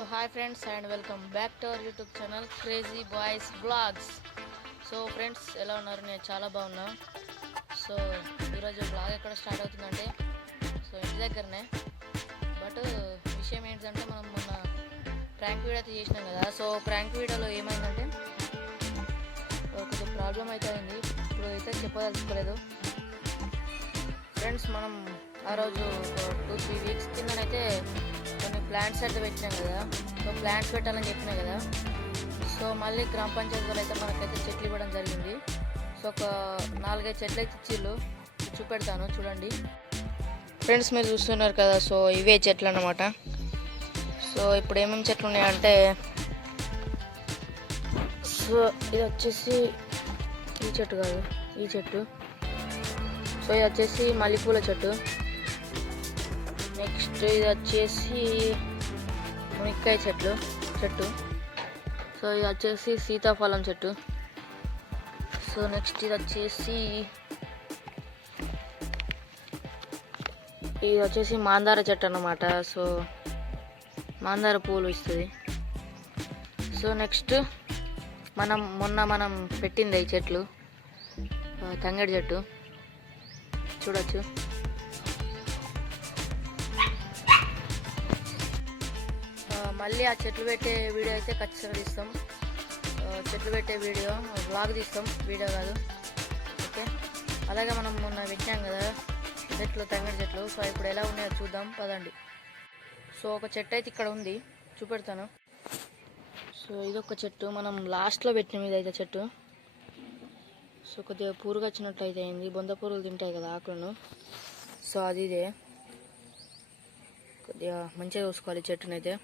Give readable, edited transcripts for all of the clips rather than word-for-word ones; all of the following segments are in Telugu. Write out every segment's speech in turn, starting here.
So hi friends and welcome back to our YouTube channel Crazy Boys Vlogs. So friends ఎలా ఉన్నారు? నేను చాలా బాగున్నా. సో ఈరోజు బ్లాగ్ ఎక్కడ స్టార్ట్ అవుతుందంటే ఇంటి దగ్గరనే. బట్ విషయం ఏంటంటే మనం మొన్న ప్రాంక్ వీడియో అయితే చేసినాం కదా. సో ప్రాంక్ వీడియోలో ఏమైందంటే కొంచెం ప్రాబ్లం అయితే అయింది. ఇప్పుడు అయితే చెప్పదలుచుకోలేదు ఫ్రెండ్స్. మనం ఆ రోజు 2-3 వీక్స్ కిందనైతే కొన్ని ప్లాంట్స్ అయితే పెట్టినాం కదా. సో ప్లాంట్స్ పెట్టాలని చెప్పినాం కదా. సో మళ్ళీ గ్రామ పంచాయతీ వాళ్ళు అయితే మనకైతే చెట్లు ఇవ్వడం జరిగింది. సో ఒక 4-5 చెట్లు అయితే ఇచ్చిళ్ళు. చూపెడతాను చూడండి ఫ్రెండ్స్, మీరు చూస్తున్నారు కదా. సో ఇవే చెట్లు అన్నమాట. సో ఇప్పుడు ఏమేమి చెట్లు ఉన్నాయంటే సో ఇది వచ్చేసి ఈ చెట్టు కాదు, ఈ చెట్టు. సో ఇది వచ్చేసి మల్లెపూల చెట్టు. నెక్స్ట్ ఇది వచ్చేసి మునక్కాయ చెట్టు. సో ఇది వచ్చేసి సీతాఫలం చెట్టు. సో నెక్స్ట్ ఇది వచ్చేసి మాందార చెట్టు అన్నమాట. సో మాందార పూలు ఇస్తుంది. సో నెక్స్ట్ మనం పెట్టింది ఈ చెట్లు తంగేడు చెట్టు చూడొచ్చు. మళ్ళీ ఆ చెట్లు పెట్టే వీడియో అయితే ఖచ్చితంగా తీస్తాం. చెట్లు పెట్టే వీడియో వ్లాగ్ తీస్తాం, వీడియో కాదు. ఓకే, అలాగే మనం మొన్న పెట్టాం కదా చెట్లు, తంగేడు చెట్లు. సో ఇప్పుడు ఎలా ఉన్నాయో చూద్దాం పదండి. సో ఒక చెట్టు అయితే ఇక్కడ ఉంది, చూపెడతాను. సో ఇదొక చెట్టు, మనం లాస్ట్లో పెట్టిన మీద అయితే చెట్టు. సో కొద్దిగా పురుగు వచ్చినట్టు అయితే అయింది. బొంద పురుగులు తింటాయి కదా ఆకులను. సో అది ఇదే, కొద్దిగా మంచిగా చూసుకోవాలి చెట్టునైతే.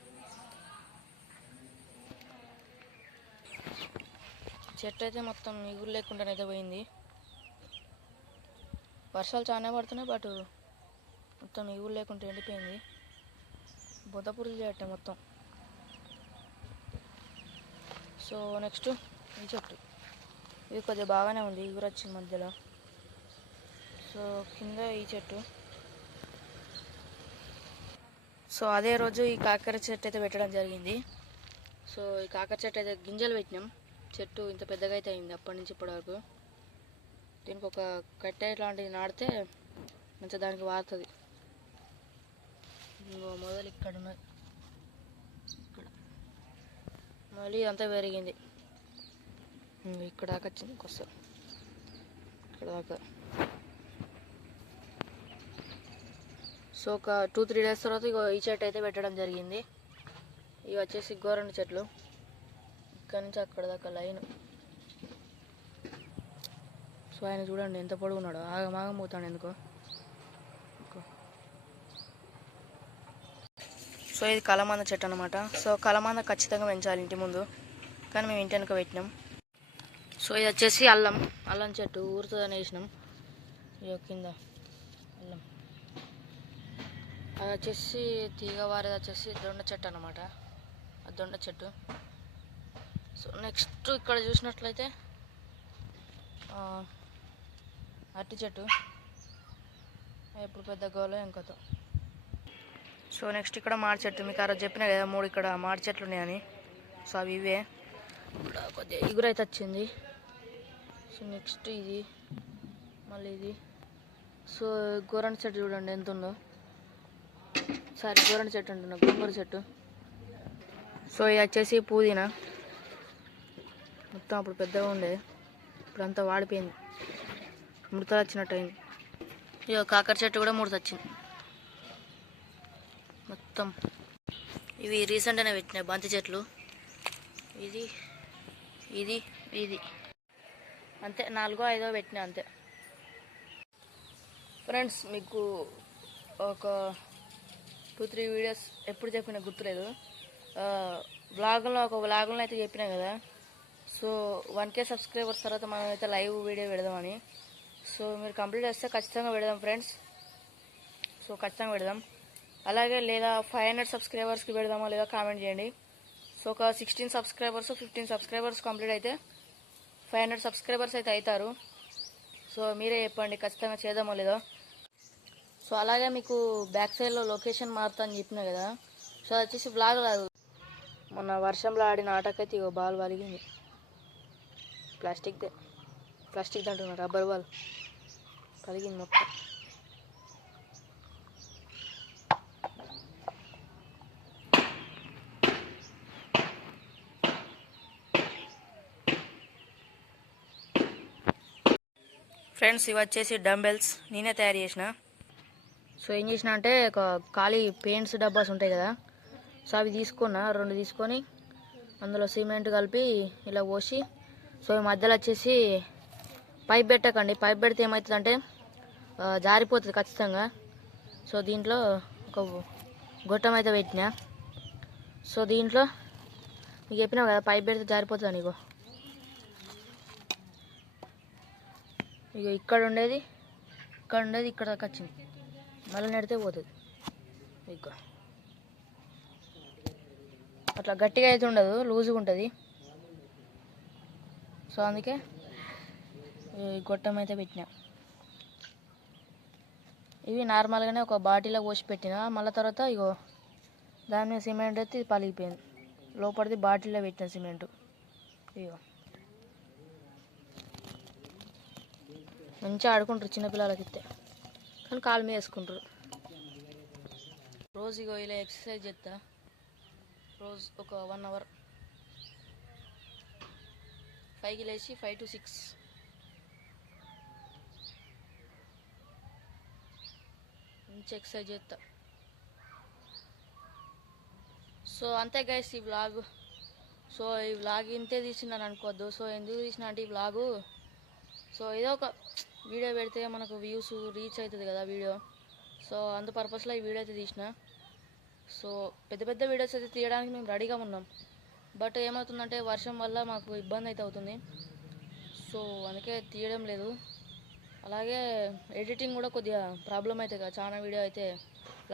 చెట్టు అయితే మొత్తం ఇగురు లేకుండానైతే పోయింది. వర్షాలు చాలా పడుతున్నాయి, బట్ మొత్తం ఇగురు లేకుండా ఎండిపోయింది. బొంద పురుగులు చేయటం మొత్తం. సో నెక్స్ట్ ఈ చెట్టు, ఇది కొద్దిగా బాగానే ఉంది, ఇగురు వచ్చింది మధ్యలో. సో కింద ఈ చెట్టు. సో అదే రోజు ఈ కాకర చెట్టు అయితే పెట్టడం జరిగింది. సో ఈ కాకర చెట్టు అయితే గింజలు పెట్టినాం. చెట్టు ఇంత పెద్దగా అయితే అయింది అప్పటి నుంచి ఇప్పటి వరకు. దీనికి ఒక కట్టె ఇట్లాంటిది నాటితే మంచిగా దానికి వారుతుంది. మొదలు ఇక్కడ ఉన్నది, ఇక్కడ మళ్ళీ అంతా పెరిగింది. ఇక్కడ దాకా వచ్చింది, ఇంకొస్తా ఇక్కడ దాకా. సో ఒక 2-3 డేస్ తర్వాత ఈ చెట్టు అయితే పెట్టడం జరిగింది. ఇవి వచ్చేసి గోరండి చెట్లు. ఇక్కడ నుంచి అక్కడ దాకా లైన్. సో ఆయన చూడండి ఎంత పొడుగున్నాడు, ఆగమాగం పోతాడు ఎందుకో. సో ఇది కలమంద చెట్టు అనమాట. సో కలమంద ఖచ్చితంగా పెంచాలి ఇంటి ముందు, కానీ మేము ఇంటి వెనుక పెట్టినాం. సో ఇది వచ్చేసి అల్లం చెట్టు, ఊరుతుందని వేసినాం. ఇక కింద అల్లం. అది వచ్చేసి తీగ వారేది వచ్చేసి దొండ చెట్టు అనమాట, అది దొండ చెట్టు. సో నెక్స్ట్ ఇక్కడ చూసినట్లయితే అరటి చెట్టు, ఎప్పుడు పెద్ద గోలో ఇంకొత. సో నెక్స్ట్ ఇక్కడ మామిడి చెట్టు, మీకు ఆ రోజు చెప్పినా కదా 3 ఇక్కడ మామిడి చెట్లు ఉన్నాయని. సో అవి ఇవే, ఇక్కడ కొద్దిగా ఇగురు అయితే వచ్చింది. సో నెక్స్ట్ ఇది, మళ్ళీ ఇది. సో గోరంటి చెట్టు చూడండి ఎంత ఉందో. గోరంటి చెట్టు అంటున్నా, గోంగూర చెట్టు. సో ఇది వచ్చేసి పుదీనా, మొత్తం అప్పుడు పెద్దగా ఉండే, ఇప్పుడు అంతా వాడిపోయింది, ముడతలు వచ్చినట్టు అయింది. ఇక కాకర చెట్టు కూడా ముడత వచ్చింది మొత్తం. ఇవి రీసెంట్గానే పెట్టినాయి బంతి చెట్లు. ఇది అంతే, 4-5 పెట్టినా అంతే. ఫ్రెండ్స్ మీకు ఒక 2-3 వీడియోస్ ఎప్పుడు చెప్పినా గుర్తులేదు. ఒక వ్లాగ్లో అయితే చెప్పినా కదా. సో 1K సబ్స్క్రైబర్స్ తర్వాత మనం అయితే లైవ్ వీడియో పెడదామని. సో మీరు కంప్లీట్ చేస్తే ఖచ్చితంగా పెడదాం ఫ్రెండ్స్. సో ఖచ్చితంగా పెడదాం. అలాగే లేదా 500 సబ్స్క్రైబర్స్కి పెడదామో లేదా కామెంట్ చేయండి. సో ఒక 16 సబ్స్క్రైబర్స్ 15 సబ్స్క్రైబర్స్ కంప్లీట్ అయితే 500 సబ్స్క్రైబర్స్ అయితే అవుతారు. సో మీరే చెప్పండి ఖచ్చితంగా చేద్దామో లేదో. సో అలాగే మీకు బ్యాక్ సైడ్లో లొకేషన్ మారుతా అని చెప్పినా కదా. సో వచ్చేసి బ్లాగ్ రాదు, మొన్న వర్షంలో ఆడిన ఆటకైతే ఇగో బాల్ పలిగింది. ప్లాస్టిక్ అంటున్నా, రబ్బర్ బాల్ పలిగింది మొత్తం. ఫ్రెండ్స్, ఇవి వచ్చేసి డంబెల్స్ నేనే తయారు చేసిన. సో ఏం చేసిన అంటే ఒక ఖాళీ పెయింట్స్ డబ్బాస్ ఉంటాయి కదా, సో అవి తీసుకున్నా 2 తీసుకొని అందులో సిమెంట్ కలిపి ఇలా పోసి, సో ఈ మధ్యలో వచ్చేసి పైప్ పెట్టకండి. పైప్ పెడితే ఏమవుతుందంటే జారిపోతుంది ఖచ్చితంగా. సో దీంట్లో ఒక గొట్టం అయితే పెట్టిన. సో దీంట్లో మీకు చెప్పినావు కదా పైప్ పెడితే జారిపోతుంది నీకు. ఇక ఇక్కడ ఉండేది ఇక్కడ దాకా వచ్చింది, మళ్ళీ నెడితే పోతుంది. ఇక అట్లా గట్టిగా అయితే ఉండదు, లూజ్గా ఉంటుంది. సో అందుకే ఈ గొట్టం అయితే పెట్టిన. ఇవి నార్మల్గానే ఒక బాటిల్లో పోసి పెట్టిన. మళ్ళీ తర్వాత ఇగో దాని మీద సిమెంట్ అయితే ఇది పలిగిపోయింది. లోపలిది బాటిల్లో పెట్టిన సిమెంటు. ఇగో మంచిగా ఆడుకుంటారు చిన్నపిల్లలకి ఇస్తే, కానీ కాలు మీద వేసుకుంటారు. రోజు ఇగో ఇలా ఎక్సర్సైజ్ చేస్తా, రోజు ఒక 1 అవర్. 5కి లేచి 5 to 6 మంచి ఎక్సర్సైజ్ చేస్తా. సో అంతే గైస్ ఈ వ్లాగ్. సో ఈ వ్లాగ్ ఇంతే తీసినాను అనుకోవద్దు. సో ఎందుకు తీసిన అంటే ఈ వ్లాగు, సో ఏదో ఒక వీడియో పెడితే మనకు వ్యూస్ రీచ్ అవుతుంది కదా వీడియో. సో అందు పర్పస్లో ఈ వీడియో అయితే తీసిన. సో పెద్ద వీడియోస్ అయితే తీయడానికి మేము రెడీగా ఉన్నాం, బట్ ఏమవుతుందంటే వర్షం వల్ల మాకు ఇబ్బంది అయితే అవుతుంది. సో అందుకే తీయడం లేదు. అలాగే ఎడిటింగ్ కూడా కొద్దిగా ప్రాబ్లం అవుతుంది కదా, చాలా వీడియో అయితే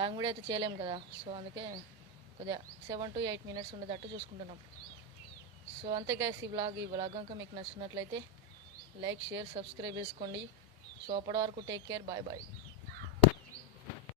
లాంగ్ వీడియో అయితే చేయలేము కదా. సో అందుకే కొద్దిగా 7 to 8 minutes ఉండేటట్టు చూసుకుంటున్నాం. సో అంతే గైస్ ఈ వ్లాగ్ కనుక మీకు నచ్చినట్లయితే లైక్, షేర్, సబ్స్క్రైబ్ చేసుకోండి. సో అప్పటి వరకు టేక్ కేర్, బాయ్.